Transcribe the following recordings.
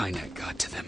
Skynet got to them.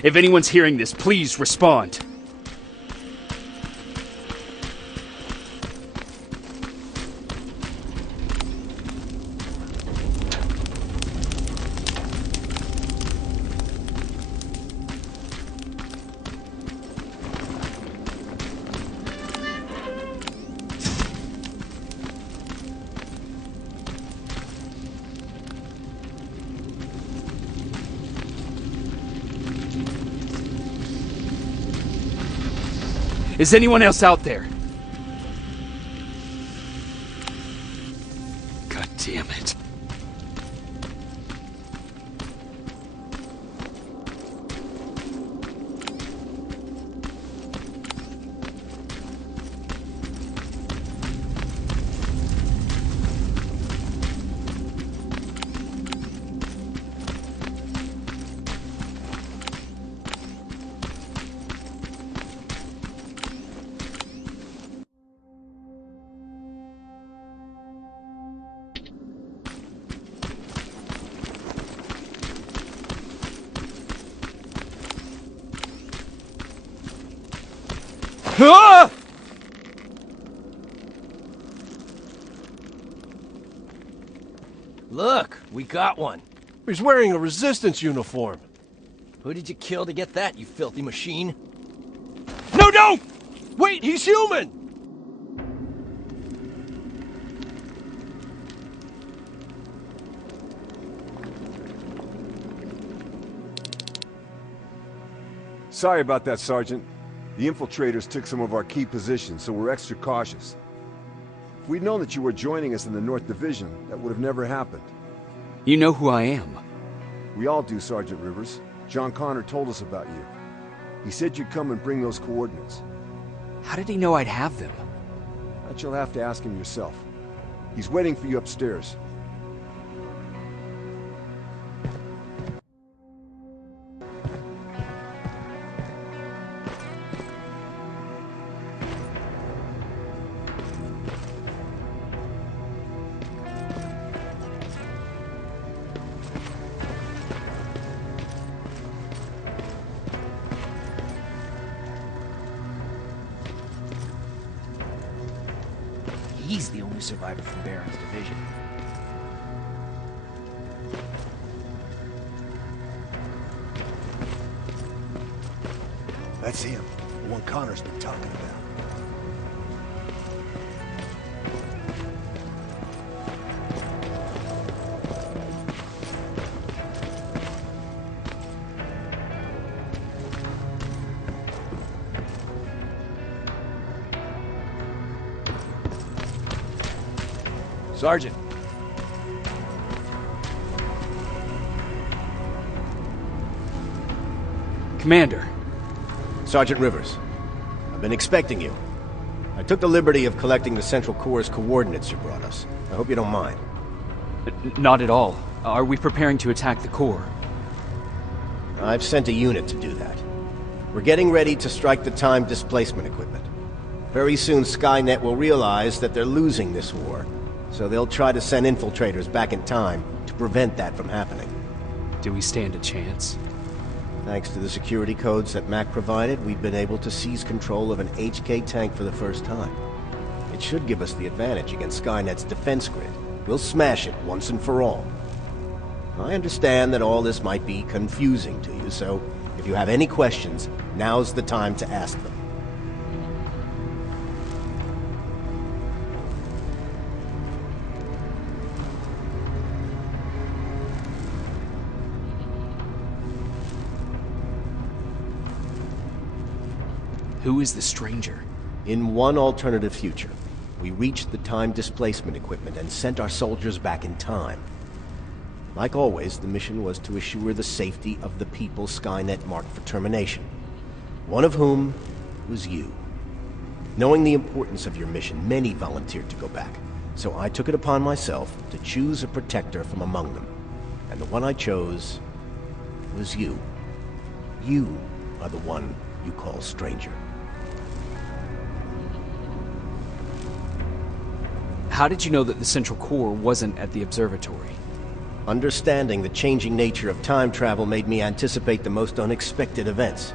If anyone's hearing this, please respond. Is anyone else out there? God damn it. Ah! Look, we got one. He's wearing a resistance uniform. Who did you kill to get that, you filthy machine? No, no! Wait, he's human! Sorry about that, Sergeant. The infiltrators took some of our key positions, so we're extra cautious. If we'd known that you were joining us in the North Division, that would have never happened. You know who I am. We all do, Sergeant Rivers. John Connor told us about you. He said you'd come and bring those coordinates. How did he know I'd have them? That you'll have to ask him yourself. He's waiting for you upstairs. He's the only survivor from Baron's division. That's him, the one Connor's been talking about. Sergeant. Commander. Sergeant Rivers, I've been expecting you. I took the liberty of collecting the Central Corps' coordinates you brought us. I hope you don't mind. Not at all. Are we preparing to attack the Corps? I've sent a unit to do that. We're getting ready to strike the time displacement equipment. Very soon Skynet will realize that they're losing this war, so they'll try to send infiltrators back in time to prevent that from happening. Do we stand a chance? Thanks to the security codes that Mac provided, we've been able to seize control of an HK tank for the first time. It should give us the advantage against Skynet's defense grid. We'll smash it once and for all. I understand that all this might be confusing to you, so if you have any questions, now's the time to ask them. Who is the stranger? In one alternative future, we reached the time displacement equipment and sent our soldiers back in time. Like always, the mission was to assure the safety of the people Skynet marked for termination. One of whom was you. Knowing the importance of your mission, many volunteered to go back. So I took it upon myself to choose a protector from among them. And the one I chose was you. You are the one you call stranger. How did you know that the central core wasn't at the observatory? Understanding the changing nature of time travel made me anticipate the most unexpected events.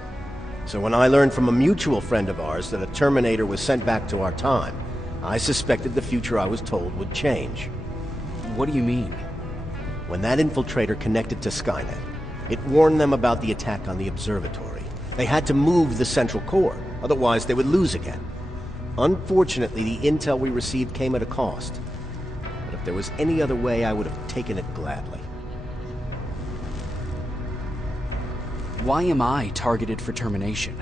So when I learned from a mutual friend of ours that a Terminator was sent back to our time, I suspected the future I was told would change. What do you mean? When that infiltrator connected to Skynet, it warned them about the attack on the observatory. They had to move the central core, otherwise they would lose again. Unfortunately, the intel we received came at a cost. But if there was any other way, I would have taken it gladly. Why am I targeted for termination?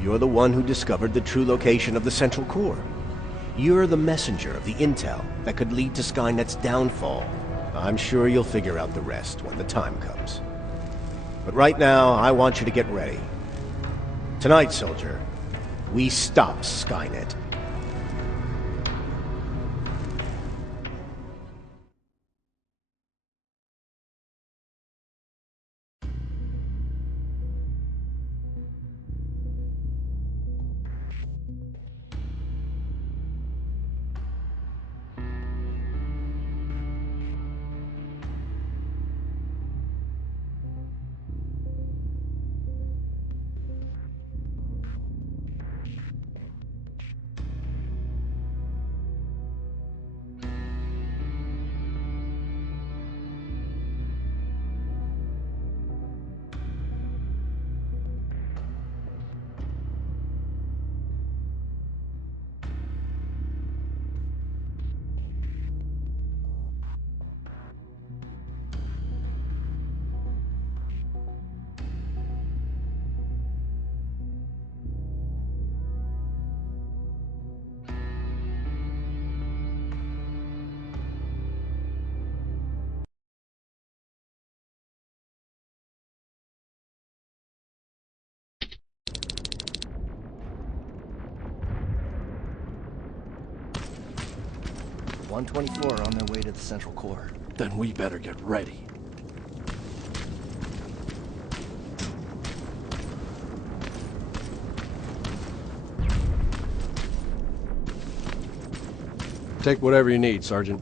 You're the one who discovered the true location of the central core. You're the messenger of the intel that could lead to Skynet's downfall. I'm sure you'll figure out the rest when the time comes. But right now, I want you to get ready. Tonight, soldier, we stop Skynet. "124 are on their way to the central core." Then we better get ready. Take whatever you need, Sergeant.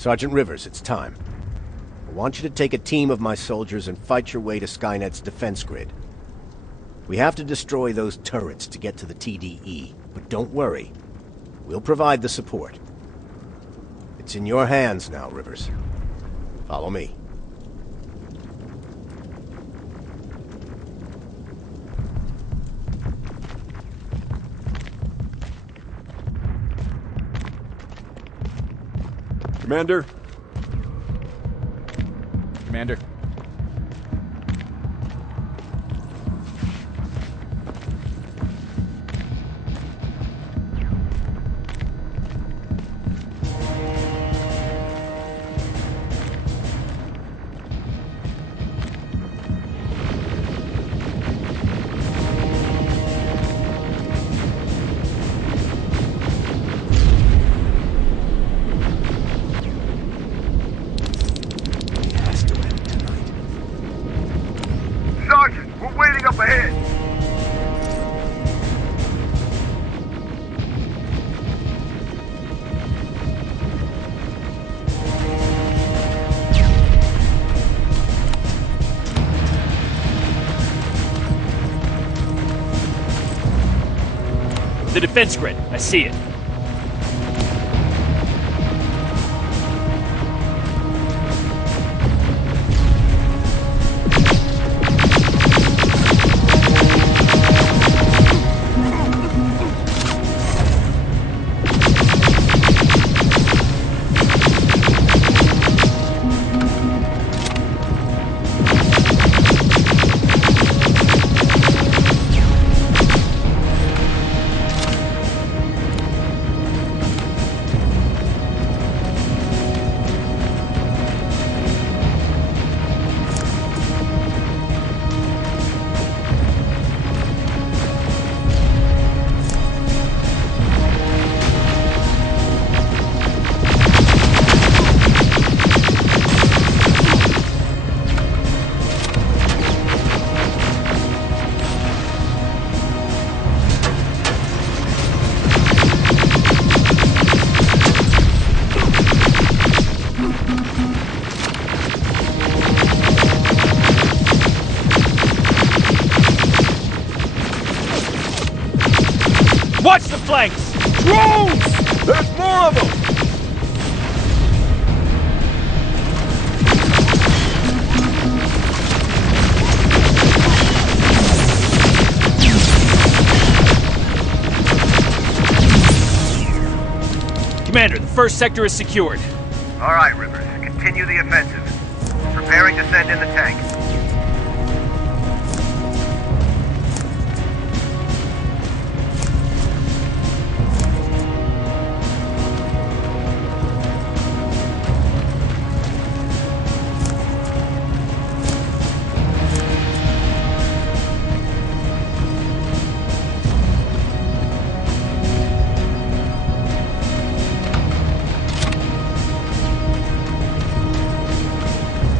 Sergeant Rivers, it's time. I want you to take a team of my soldiers and fight your way to Skynet's defense grid. We have to destroy those turrets to get to the TDE, but don't worry. We'll provide the support. It's in your hands now, Rivers. Follow me. Commander? Commander. Sergeant, we're waiting up ahead. The defense grid. I see it. Watch the flanks! Drones! There's more of them! Commander, the first sector is secured. All right, Rivers. Continue the offensive. Preparing to send in the tank.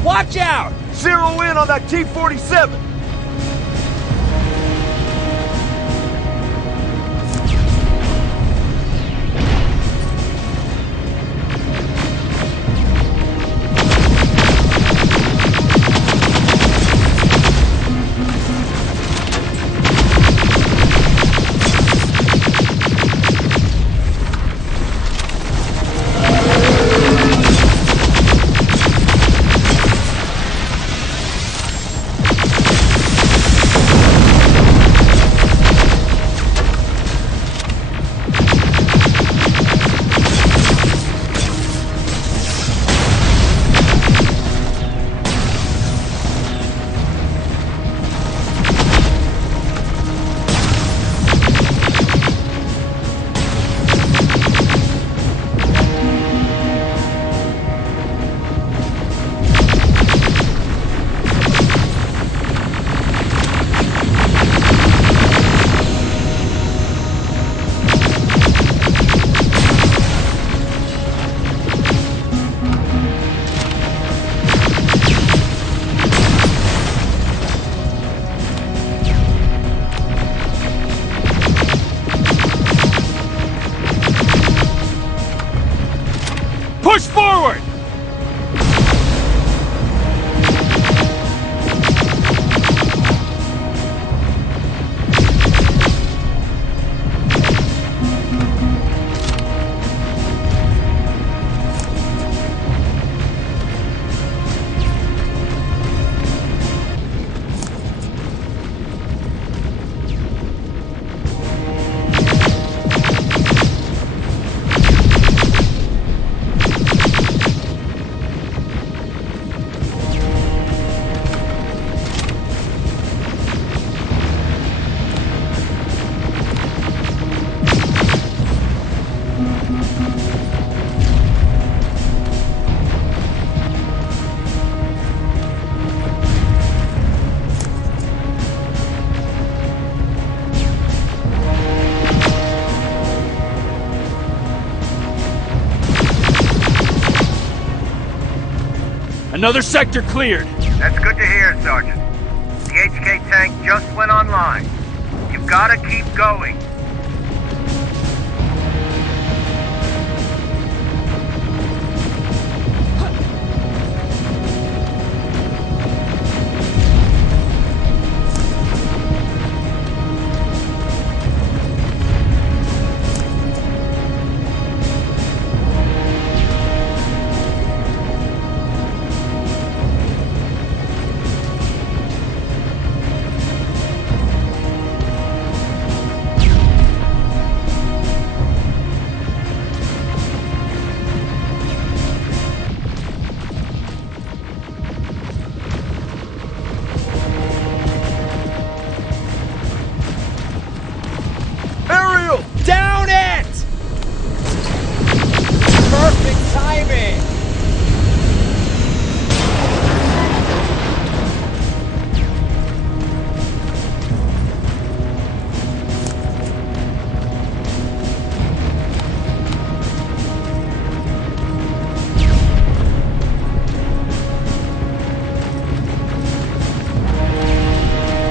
Watch out! Zero in on that T-47! Push forward! Another sector cleared. That's good to hear, Sergeant. The HK tank just went online. You've gotta keep going. Down it! Perfect timing!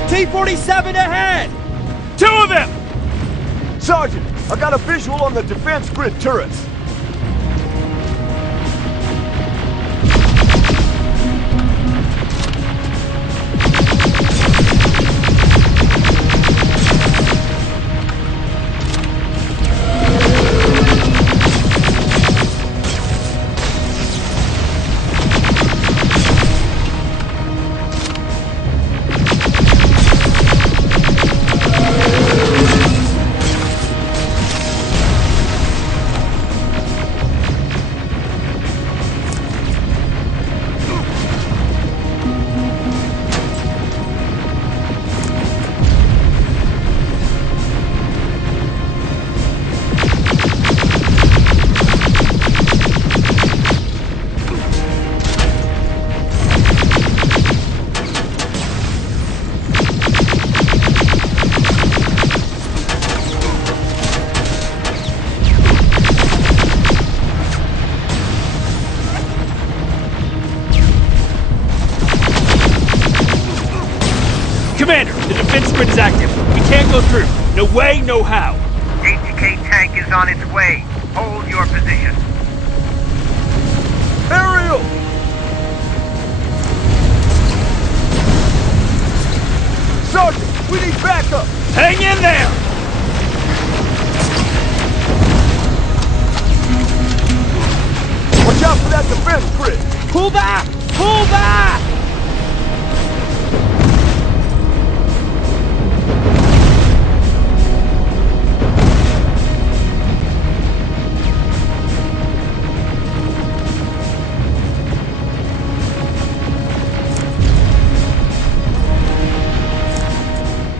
T-47 ahead! 2 of them! Sergeant, I got a visual on the defense grid turrets. Commander, the defense grid is active. We can't go through. No way, no how. HK tank is on its way. Hold your position. Aerial! Sergeant, we need backup! Hang in there! Watch out for that defense grid! Pull back! Pull back!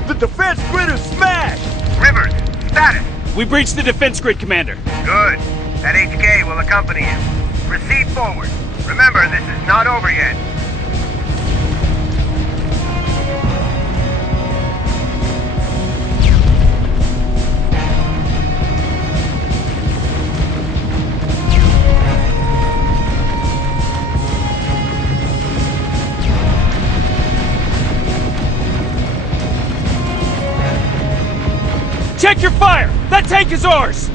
The defense grid is smashed! Rivers, status. We breached the defense grid, Commander. Good. That HK will accompany you. Proceed forward. Remember, this is not over yet. Check your fire! That tank is ours!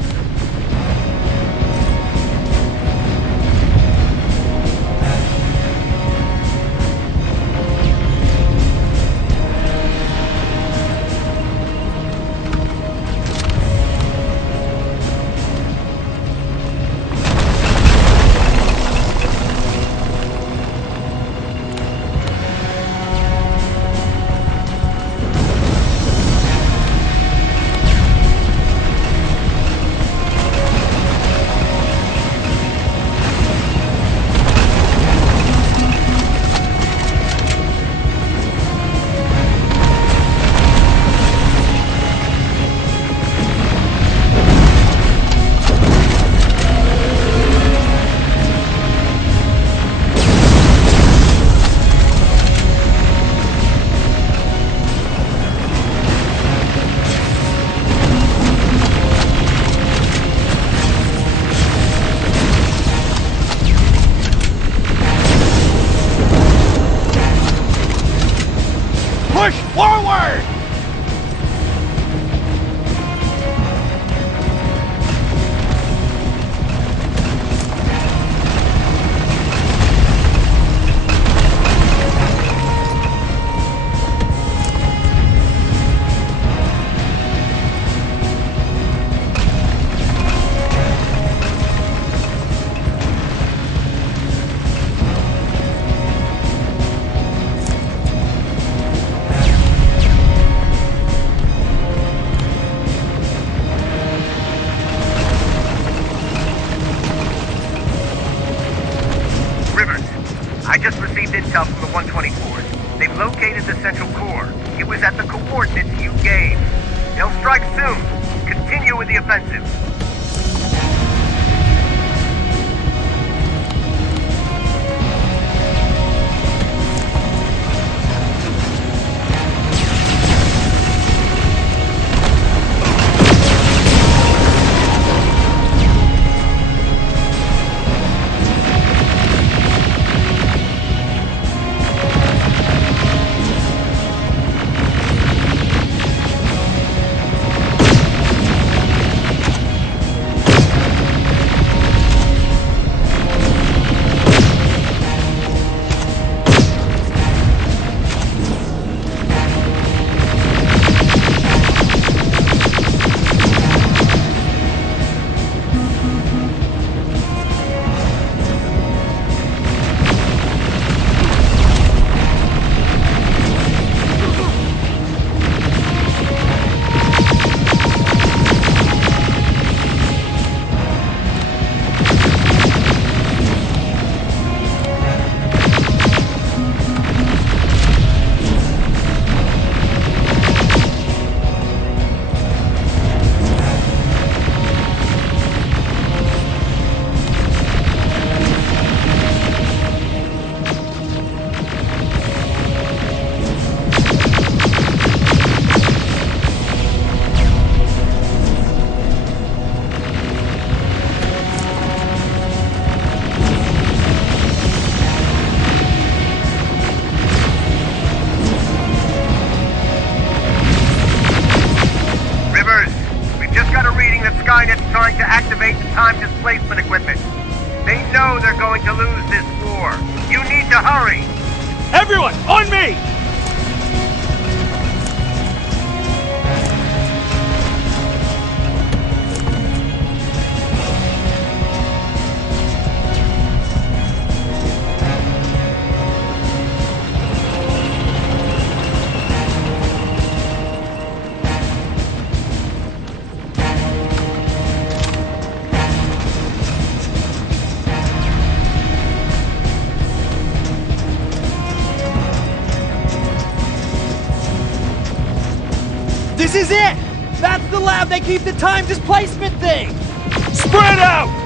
intel from the 124s. They've located the central core. It was at the coordinates you gave. They'll strike soon. Continue with the offensive. Trying to activate the time displacement equipment. They know they're going to lose this war. You need to hurry! Everyone, on me! This is it! That's the lab they keep the time displacement thing! Spread out!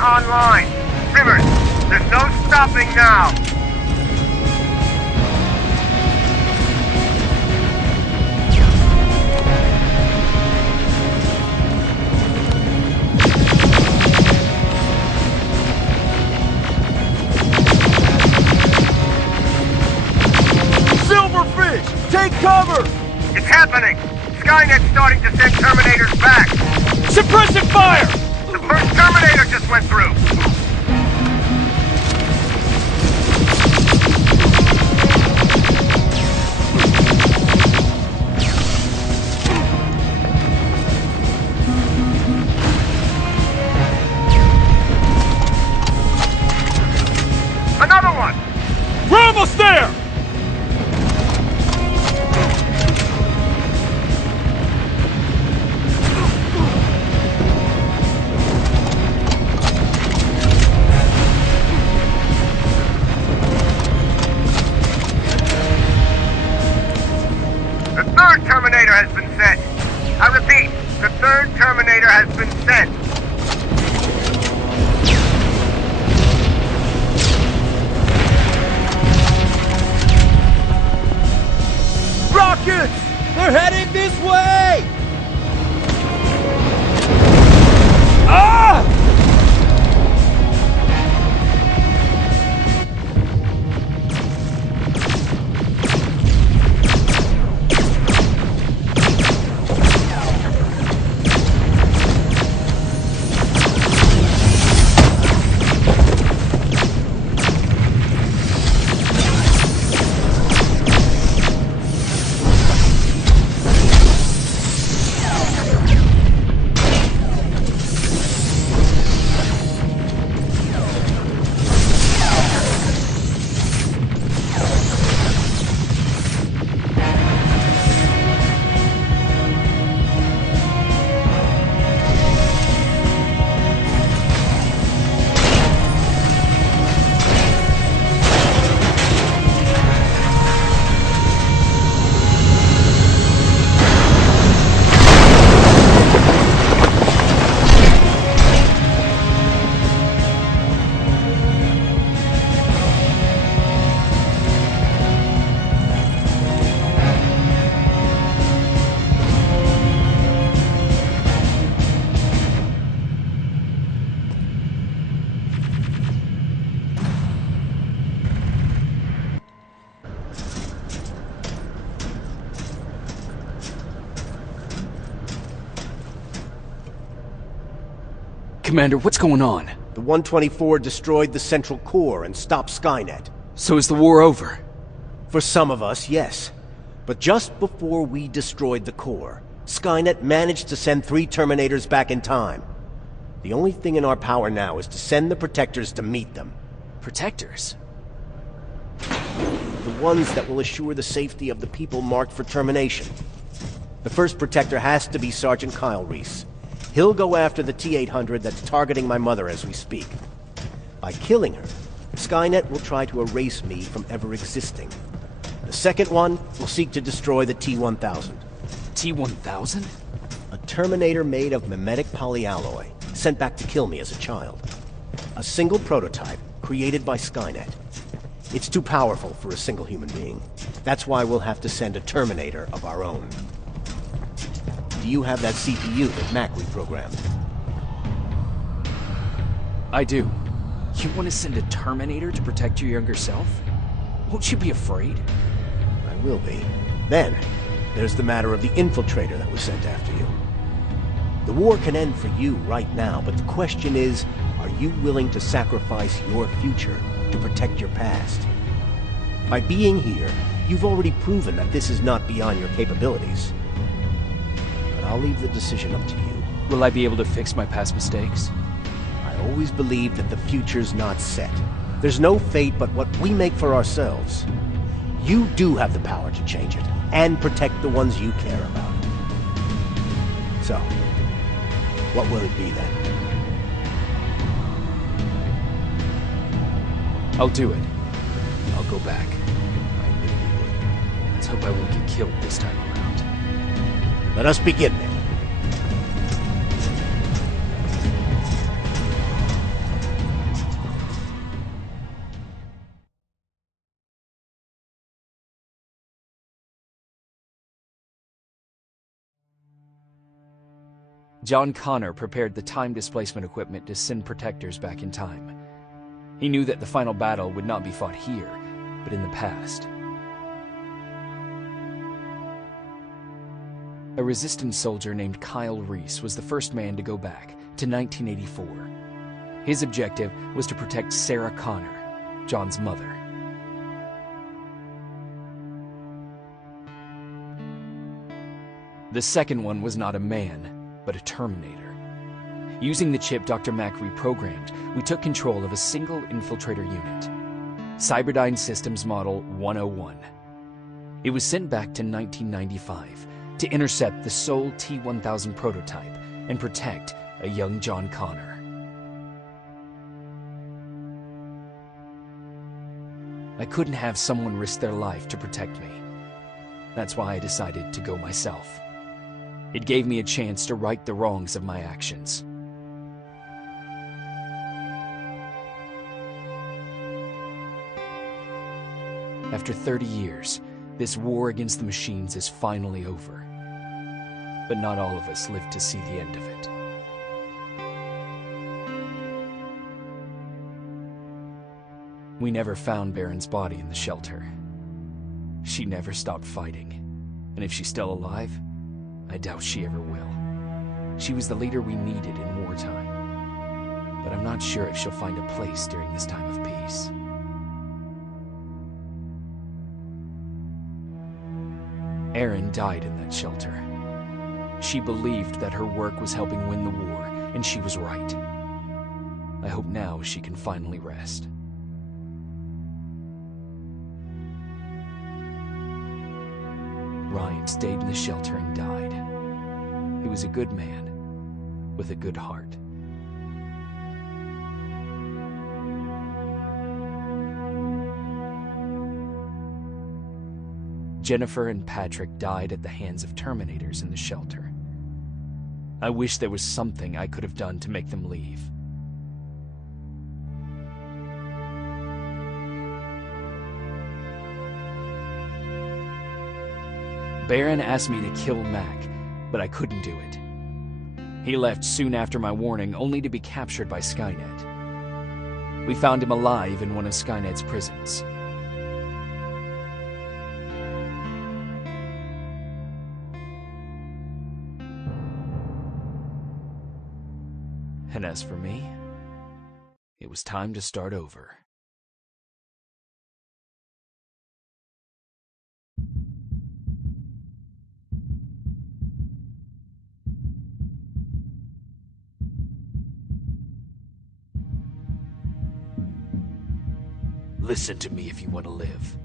Online. Rivers, there's no stopping now. Silverfish, take cover! It's happening. Skynet's starting to send Terminators back. Suppressive fire! The first Terminator just went through! Another one! We're almost there! Terminator has been sent. I repeat, the third Terminator has been sent. Rockets! They're headed this way! Ah! Commander, what's going on? The 124 destroyed the central core and stopped Skynet. So is the war over? For some of us, yes. But just before we destroyed the core, Skynet managed to send 3 Terminators back in time. The only thing in our power now is to send the Protectors to meet them. Protectors? The ones that will assure the safety of the people marked for termination. The first Protector has to be Sergeant Kyle Reese. He'll go after the T-800 that's targeting my mother as we speak. By killing her, Skynet will try to erase me from ever existing. The second one will seek to destroy the T-1000. T-1000? A Terminator made of mimetic polyalloy, sent back to kill me as a child. A single prototype, created by Skynet. It's too powerful for a single human being. That's why we'll have to send a Terminator of our own. Do you have that CPU that Mac reprogrammed? I do. You want to send a Terminator to protect your younger self? Won't you be afraid? I will be. Then, there's the matter of the infiltrator that was sent after you. The war can end for you right now, but the question is, are you willing to sacrifice your future to protect your past? By being here, you've already proven that this is not beyond your capabilities. But I'll leave the decision up to you. Will I be able to fix my past mistakes? I always believe that the future's not set. There's no fate but what we make for ourselves. You do have the power to change it, and protect the ones you care about. So, what will it be then? I'll do it. I'll go back. I knew you would. Let's hope I won't get killed this time around. Let us begin then. John Connor prepared the time displacement equipment to send Protectors back in time. He knew that the final battle would not be fought here, but in the past. A resistance soldier named Kyle Reese was the first man to go back to 1984. His objective was to protect Sarah Connor, John's mother. The second one was not a man, but a Terminator. Using the chip Dr. Mack reprogrammed, we took control of a single infiltrator unit, Cyberdyne Systems Model 101. It was sent back to 1995 to intercept the sole T-1000 prototype and protect a young John Connor. I couldn't have someone risk their life to protect me. That's why I decided to go myself. It gave me a chance to right the wrongs of my actions. After 30 years, this war against the machines is finally over. But not all of us lived to see the end of it. We never found Baron's body in the shelter. She never stopped fighting, and if she's still alive, I doubt she ever will. She was the leader we needed in wartime, but I'm not sure if she'll find a place during this time of peace. Erin died in that shelter. She believed that her work was helping win the war, and she was right. I hope now she can finally rest. Ryan stayed in the shelter and died. He was a good man, with a good heart. Jennifer and Patrick died at the hands of Terminators in the shelter. I wish there was something I could have done to make them leave. Baron asked me to kill Mac, but I couldn't do it. He left soon after my warning, only to be captured by Skynet. We found him alive in one of Skynet's prisons. And as for me, it was time to start over. Listen to me if you want to live.